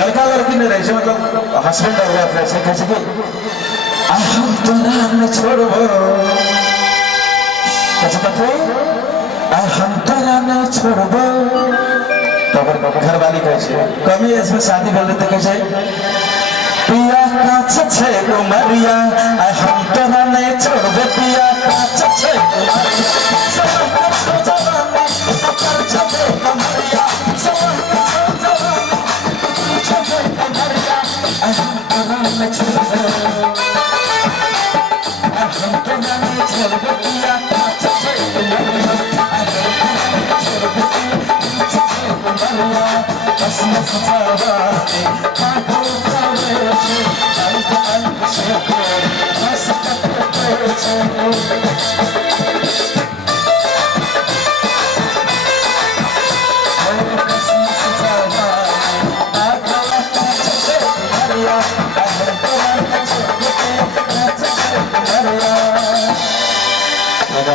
लड़का लड़की नहीं रहे मतलब हस्बैंड और वाइफ ऐसे कैसे कि हम तोरा न छोड़बो कैसे कहते हम तोरा न छोड़बो तो घर वाली कैसे कमी इसमें शादी कर लेते कैसे पिया काछ छे उमरिया हम तोरा न छोड़बो पिया काछ छे Yeah.